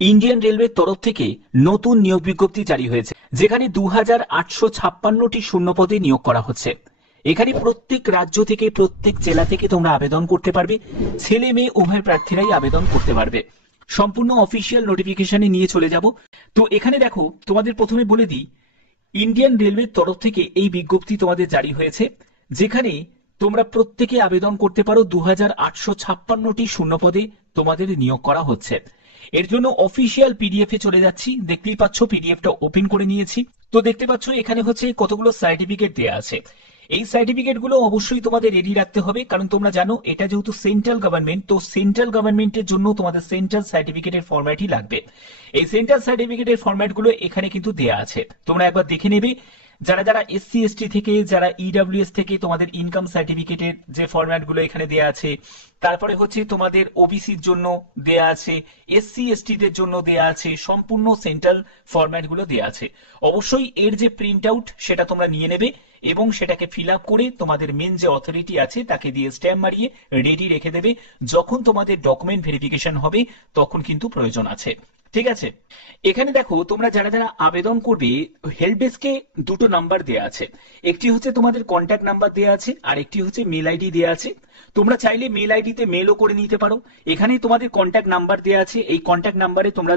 Indian রেলওয়ের তরফ থেকে নতুন নিয়োগ বিজ্ঞপ্তি জারি হয়েছে, যেখানে 2856টি শূন্যপদে নিয়োগ করা হচ্ছে। এখানে প্রত্যেক রাজ্য থেকে, প্রত্যেক জেলা থেকে তোমরা আবেদন করতে পারবে। ছেলে মেয়ে উভয় প্রার্থীরাই আবেদন করতে পারবে। সম্পূর্ণ অফিসিয়াল নোটিফিকেশনে নিয়ে চলে যাব। তো এখানে দেখো, তোমাদের প্রথমে বলে দিই, ইন্ডিয়ান রেলওয়ের তরফ থেকে এই বিজ্ঞপ্তি তোমাদের জারি হয়েছে, যেখানে তোমরা প্রত্যেকে আবেদন করতে পারো। 2856টি শূন্যপদে তোমাদের নিয়োগ করা হচ্ছে। এর জন্য অফিসিয়াল পিডিএফ এ চলে যাচ্ছি। দেখতেই পাচ্ছ পিডিএফটা ওপেন করে নিয়েছি। তো দেখতে পাচ্ছ এখানে হচ্ছে কতগুলো সার্টিফিকেট দেওয়া আছে। এই সার্টিফিকেট গুলো অবশ্যই তোমাদের রেডি রাখতে হবে, কারণ তোমরা জানো এটা যেহেতু সেন্ট্রাল গভর্নমেন্ট, তো সেন্ট্রাল গভর্নমেন্টের জন্য তোমাদের সেন্ট্রাল সার্টিফিকেটের ফরম্যাটই লাগবে। এই সেন্ট্রাল সার্টিফিকেটের ফরম্যাট গুলো এখানে কিন্তু দেওয়া আছে, তোমরা একবার দেখে নেবে। যারা যারা এসসি এসটি থেকে, যারা ইডব্লিউএস থেকে, তোমাদের ইনকাম সার্টিফিকেটের যে ফরম্যাট গুলো এখানে দেওয়া আছে। তারপরে হচ্ছে তোমাদের ওবিসির জন্য দেয়া আছে, এসসি এসটি দের জন্য দেয়া আছে, সম্পূর্ণ সেন্ট্রাল ফরম্যাট গুলো দেয়া আছে। অবশ্যই এর যে প্রিন্ট আউট সেটা তোমরা নিয়ে নেবে এবং সেটাকে ফিল আপ করে তোমাদের মেন যে অথরিটি আছে তাকে দিয়ে স্ট্যাম্প মারিয়ে রেডি রেখে দেবে। যখন তোমাদের ডকুমেন্ট ভেরিফিকেশন হবে তখন কিন্তু প্রয়োজন আছে। ঠিক আছে, এখানে দেখো তোমরা যারা যারা আবেদন করবে, হেল্প ডেস্কে দুটো নাম্বার দেয়া আছে। একটি হচ্ছে তোমাদের কন্ট্যাক্ট নাম্বার দেয়া আছে, আর একটি হচ্ছে মেল আইডি দেয়া আছে। তোমরা চাইলে মেল আইডিতে মেলও করে নিতে পারো। এখানে তোমাদের কন্ট্যাক্ট নাম্বার দেয়া আছে, এই কন্ট্যাক্ট নাম্বারে তোমরা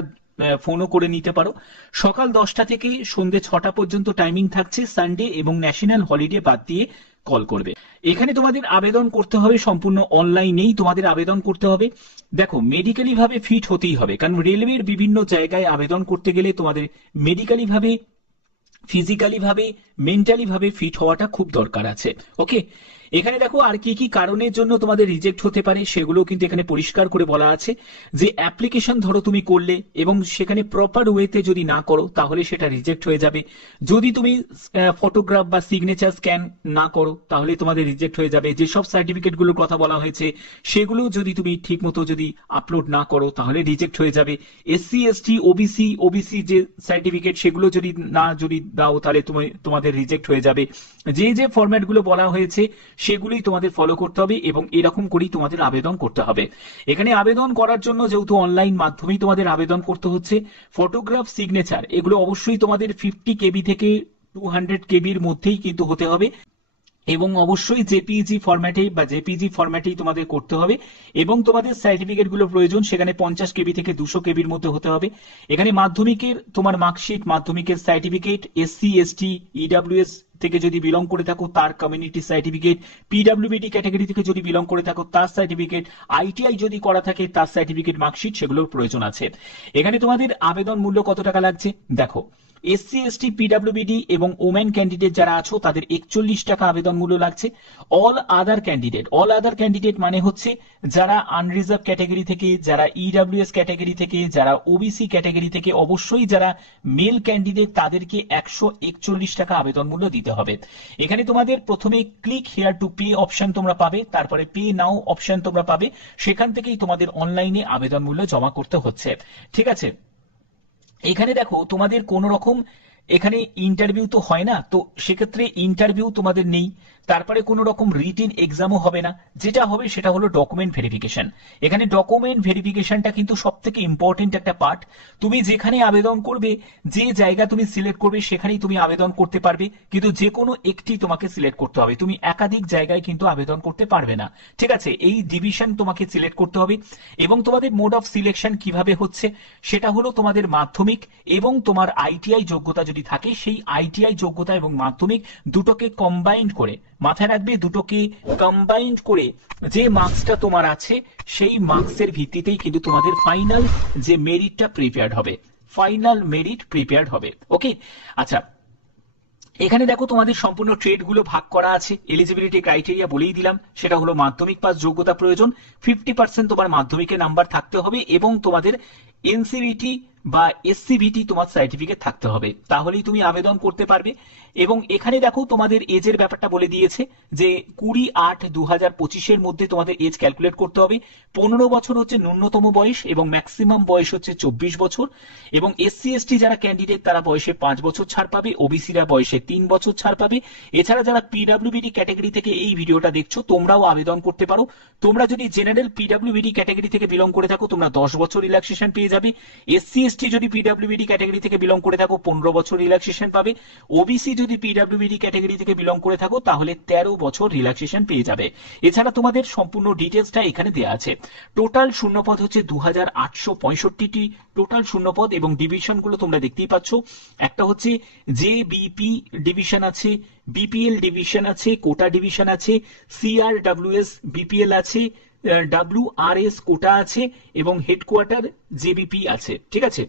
ফোনও করে নিতে পারো। সকাল 10টা থেকে সন্ধ্যে 6টা পর্যন্ত টাইমিং থাকছে, সানডে এবং ন্যাশনাল হলিডে বাদ দিয়ে কল করবে। এখানে তোমাদের আবেদন করতে হবে সম্পূর্ণ অনলাইনেই তোমাদের আবেদন করতে হবে। দেখো, মেডিকেলি ভাবে ফিট হতেই হবে, কারণ রেলওয়ের বিভিন্ন জায়গায় আবেদন করতে গেলে তোমাদের মেডিকেলি ভাবে, ফিজিক্যালি ভাবে, মেন্টালি ভাবে ফিট হওয়াটা খুব দরকার আছে। ওকে, এখানে দেখো আর কি কি কারণের জন্য তোমাদের রিজেক্ট হতে পারে সেগুলো কিন্তু এখানে পরিষ্কার করে বলা আছে। যে অ্যাপ্লিকেশন ধরো তুমি করলে এবং সেখানে প্রপার ওয়েতে যদি না করো তাহলে সেটা রিজেক্ট হয়ে যাবে। যদি তুমি ফটোগ্রাফ বা সিগনেচার স্ক্যান না করো তাহলে তোমাদের রিজেক্ট হয়ে যাবে। যেসব সার্টিফিকেট গুলোর কথা বলা হয়েছে সেগুলো যদি তুমি ঠিক মতো যদি আপলোড না করো তাহলে রিজেক্ট হয়ে যাবে। এসসি এসটি ওবিসি যে সার্টিফিকেট সেগুলো যদি দাও তাহলে তোমাদের রিজেক্ট হয়ে যাবে। যে যে ফরম্যাট গুলো বলা হয়েছে সেগুলোই তোমাদের ফলো করতে হবে এবং এরকম করেই তোমাদের আবেদন করতে হবে। এখানে আবেদন করার জন্য যেহেতু অনলাইন মাধ্যমেই তোমাদের আবেদন করতে হচ্ছে, ফটোগ্রাফ, সিগনেচার এগুলো অবশ্যই তোমাদের 50 কেবি থেকে 200 কেবির মধ্যেই কিন্তু হতে হবে এবং অবশ্যই জেপিজি ফরম্যাটেই তোমাদের করতে হবে এবং তোমাদের সার্টিফিকেট গুলো প্রয়োজন সেখানে 50 কেবি থেকে 200 কেবির মধ্যে হতে হবে। এখানে মাধ্যমিকের তোমার মার্কশিট, মাধ্যমিকের সার্টিফিকেট, এসসি এসটি ইডব্লিউএস থেকে যদি বিলং করে থাকো তার কমিউনিটি সার্টিফিকেট, পিডব্লিউবিডি ক্যাটাগরি থেকে যদি বিলং করে থাকো তার সার্টিফিকেট, আইটিআই যদি করা থাকে তার সার্টিফিকেট, মার্কশিট সেগুলোর প্রয়োজন আছে। এখানে তোমাদের আবেদন মূল্য কত টাকা লাগছে দেখো, এসসি এসটি পিডব্লিউবিডি এবং ওমেন ক্যান্ডিডেট যারা আছো তাদের 41 টাকা আবেদন মূল্য লাগছে। অল আদার ক্যান্ডিডেট মানে হচ্ছে যারা আনরিজার্ভ ক্যাটাগরি থেকে, যারা ইডব্লিউএস ক্যাটাগরি থেকে, যারা ওবিসি ক্যাটাগরি থেকে, অবশ্যই যারা মেল ক্যান্ডিডেট তাদেরকে 141 টাকা আবেদন মূল্য দিতে হবে। এখানে তোমাদের প্রথমে click here to pay option তোমরা পাবে, তারপরে পে নাও অপশন তোমরা পাবে, সেখান থেকেই তোমাদের অনলাইনে আবেদন মূল্য জমা করতে হচ্ছে। ঠিক আছে, এখানে দেখো তোমাদের কোন রকম এখানে ইন্টারভিউ তো হয় না, তো সেক্ষেত্রে ইন্টারভিউ তোমাদের নেই। তারপরে কোন রকম রিটেন এক্সামও হবে না। যেটা হবে সেটা হলো ডকুমেন্ট ভেরিফিকেশন। এখানে ডকুমেন্ট ভেরিফিকেশনটা কিন্তু সব থেকে ইম্পর্টেন্ট একটা পার্ট। তুমি যেখানে আবেদন করবে, যে জায়গা তুমি সিলেক্ট করবে সেখানেই তুমি আবেদন করতে পারবে, কিন্তু যে কোনো একটি তোমাকে সিলেক্ট করতে হবে। তুমি একাধিক জায়গায় কিন্তু আবেদন করতে পারবে না। ঠিক আছে, এই ডিভিশন তোমাকে সিলেক্ট করতে হবে এবং তোমাদের মোড অফ সিলেকশন কিভাবে হচ্ছে সেটা হলো তোমাদের মাধ্যমিক এবং তোমার আইটিআই যোগ্যতা যদি থাকে সেই আইটিআই যোগ্যতা এবং মাধ্যমিক দুটোকে কম্বাইন্ড করে, মাথায় রাখবে দুটোকে কম্বাইন্ড করে যে মার্কসটা তোমার আছে সেই মার্কসের ভিত্তিতেই কিন্তু তোমাদের ফাইনাল যে মেরিটটা প্রিপেয়ার্ড হবে। ওকে, আচ্ছা, এখানে দেখো তোমাদের সম্পূর্ণ ট্রেড গুলো ভাগ করা আছে। এলিজিবিলিটি ক্রাইটেরিয়া বলেই দিলাম, সেটা হলো মাধ্যমিক পাস যোগ্যতা প্রয়োজন, 50% তোমার মাধ্যমিকের নাম্বার থাকতে হবে এবং তোমাদের এনসিভিটি বা এসসিভিটি তোমার সার্টিফিকেট থাকতে হবে, তাহলেই তুমি আবেদন করতে পারবে। এবং এখানে দেখো তোমাদের এজের ব্যাপারটা বলে দিয়েছে যে 20/8/2025 মধ্যে তোমাদের এজ ক্যালকুলেট করতে হবে। 15 বছর হচ্ছে ন্যূনতম বয়স এবং ম্যাক্সিমাম বয়স হচ্ছে 24 বছর। এবং এসসি এসটি যারা ক্যান্ডিডেট তারা বয়সে 5 বছর ছাড় পাবে, ওবিসিরা বয়সে 3 বছর ছাড় পাবে। এছাড়া যারা পিডব্লিউবিডি ক্যাটাগরি থেকে এই ভিডিওটা দেখছো তোমরাও আবেদন করতে পারো। তোমরা যদি জেনারেল পিডব্লিউবিডি ক্যাটাগরি থেকে বিলং করে থাকো তোমরা 10 বছর রিল্যাক্সেশন পেয়ে যাবে। যাবে। এসসি এসটি যদি পিডব্লিউবিডি ক্যাটাগরি থেকে বিলং করে থাকো 15 বছর রিল্যাক্সেশন পাবে। ওবিসি যদি পিডব্লিউবিডি ক্যাটাগরি থেকে বিলং করে থাকো তাহলে 13 বছর রিল্যাক্সেশন পেয়ে যাবে। এছাড়া তোমাদের সম্পূর্ণ ডিটেলসটা এখানে দেওয়া আছে। টোটাল শূন্যপদ হচ্ছে 2865টি টোটাল শূন্যপদ, এবং ডিভিশন গুলো তোমরা দেখতেই পাচ্ছ। একটা হচ্ছে জেবিপি ডিভিশন আছে, বিপিএল ডিভিশন আছে, কোটা ডিভিশন আছে, সিআরডব্লিউএস বিপিএল আছে, ডাব্লিউআরএস কোটা আছে, এবং হেডকোয়ার্টার জেবিপি আছে। ঠিক আছে,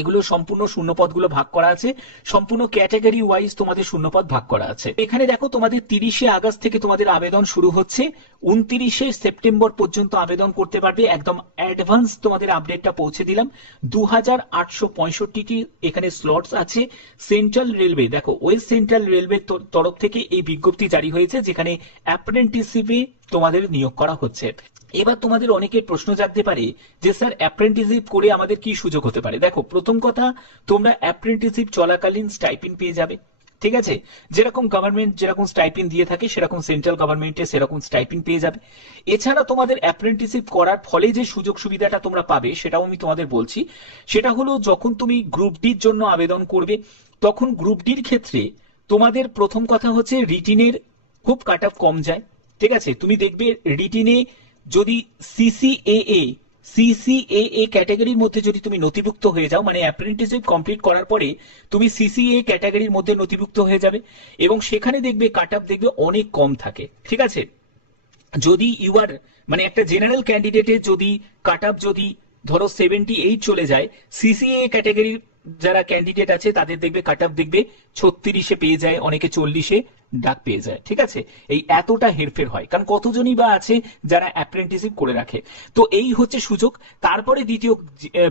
এগুলো সম্পূর্ণ শূন্যপদগুলো ভাগ করা আছে, সম্পূর্ণ ক্যাটাগরি ওয়াইজ তোমাদের শূন্যপদ ভাগ করা আছে। এখানে দেখো তোমাদের 30শে আগস্ট থেকে তোমাদের আবেদন শুরু হচ্ছে, 29শে সেপ্টেম্বর পর্যন্ত আবেদন করতে পারবে। একদম অ্যাডভান্স তোমাদের আপডেটটা পৌঁছে দিলাম। 2865টি এখানে স্লটস আছে। সেন্ট্রাল রেলওয়ে, দেখো ওয়েস্ট সেন্ট্রাল রেলওয়ে তরফ থেকে এই বিজ্ঞপ্তি জারি হয়েছে, যেখানে অ্যাপ্রেন্টিসশিপে তোমাদের নিয়োগ করা হচ্ছে। এবার তোমাদের অনেকের প্রশ্ন জাগতে পারে যে স্যার অ্যাপ্রেন্টিসশিপ করে আমাদের কি সুযোগ হতে পারে। দেখো প্রথম কথা, তোমরা অ্যাপ্রেন্টিসশিপ চলাকালীন স্টাইপেন্ড পেয়ে যাবে। ঠিক আছে, যেরকম গভর্নমেন্ট যেরকম স্টাইপেন্ড দিয়ে থাকে সেরকম সেন্ট্রাল গভর্নমেন্টে সেরকম স্টাইপেন্ড পেয়ে যাবে। এছাড়া তোমাদের অ্যাপ্রেন্টিসশিপ করার ফলে যে সুযোগ সুবিধাটা তোমরা পাবে সেটাও আমি তোমাদের বলছি। সেটা হলো যখন তুমি গ্রুপ ডির জন্য আবেদন করবে, তখন গ্রুপ ডির ক্ষেত্রে তোমাদের প্রথম কথা হচ্ছে রিটিনের খুব কাট অফ কম যায়। ঠিক আছে, তুমি দেখবে রিটিনে যদি সিসিএএ ক্যাটাগরির মধ্যে যদি তুমি নথিভুক্ত হয়ে যাও, মানে অ্যাপ্রেন্টিসশিপ কমপ্লিট করার পরে তুমি সিসিএ ক্যাটাগরির মধ্যে নথিভুক্ত হয়ে যাবে, এবং সেখানে দেখবে কাট অফ দেখবে অনেক কম থাকে। ঠিক আছে, যদি ইউআর মানে একটা জেনারেল ক্যান্ডিডেটের যদি কাট অফ যদি ধরো 78 চলে যায়, সিসিএ ক্যাটাগরির যারা ক্যান্ডিডেট আছে তাদের দেখবে কাট অফ দেখবে 36-এ পেয়ে যায়, অনেকে 40-এ ডাক পেয়ে যায়। ঠিক আছে, এই এতটা হেরফের হয়, কারণ কতজনই বা আছে যারা অ্যাপ্রেন্টিসশিপ করে রাখে। তো এই হচ্ছে সুযোগ। তারপরে দ্বিতীয়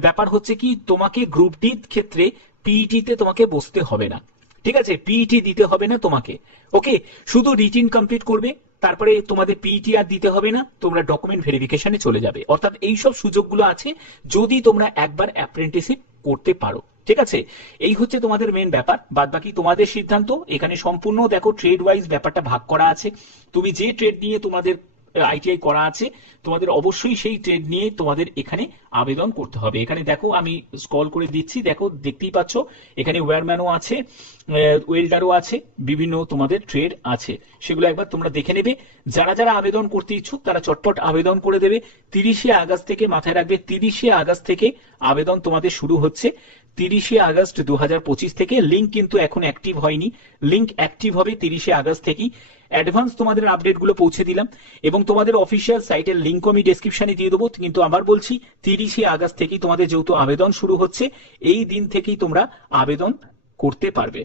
ব্যাপার হচ্ছে কি, তোমাকে গ্রুপ ডি ক্ষেত্রে পিইটি তে তোমাকে বসতে হবে না। ঠিক আছে, পিইটি দিতে হবে না তোমাকে। ওকে, শুধু রিটিন কমপ্লিট করবে, তারপরে তোমাদের পিইটি আর দিতে হবে না, তোমরা ডকুমেন্ট ভেরিফিকেশনে চলে যাবে। অর্থাৎ এই সব সুযোগগুলো আছে যদি তোমরা একবার অ্যাপ্রেন্টিসশিপ করতে পারো। ঠিক আছে, এই হচ্ছে তোমাদের মেন ব্যাপার। বাদ বাকি তোমাদের সিদ্ধান্ত। এখানে সম্পূর্ণ দেখো ট্রেড ওয়াইজ ব্যাপারটা ভাগ করা আছে। তুমি যে ট্রেড নিয়ে তোমাদের আইটিআই করা আছে, তোমাদের অবশ্যই সেই ট্রেড নিয়ে তোমাদের এখানে আবেদন করতে হবে। এখানে দেখো আমি স্ক্রল করে দিচ্ছি, দেখো দেখতেই পাচ্ছ এখানে ওয়্যারম্যানও আছে, ওয়েল্ডারও আছে, বিভিন্ন তোমাদের ট্রেড আছে, সেগুলো একবার তোমরা দেখে নেবে। যারা যারা আবেদন করতে ইচ্ছুক তারা চটপট আবেদন করে দেবে। 30শে আগস্ট থেকে, মাথায় রাখবে 30শে আগস্ট থেকে আবেদন তোমাদের শুরু হচ্ছে। 30শে আগস্ট 2025 থেকে। লিঙ্ক কিন্তু এখন অ্যাক্টিভ হয়নি, লিঙ্ক অ্যাক্টিভ হবে 30শে আগস্ট থেকেই। অ্যাডভান্স তোমাদের আপডেটগুলো পৌঁছে দিলাম, এবং তোমাদের অফিসিয়াল সাইটের লিঙ্কও আমি ডেসক্রিপশনে দিয়ে দেবো। কিন্তু আবার বলছি 30শে আগস্ট থেকেই তোমাদের যেহেতু আবেদন শুরু হচ্ছে, এই দিন থেকেই তোমরা আবেদন করতে পারবে।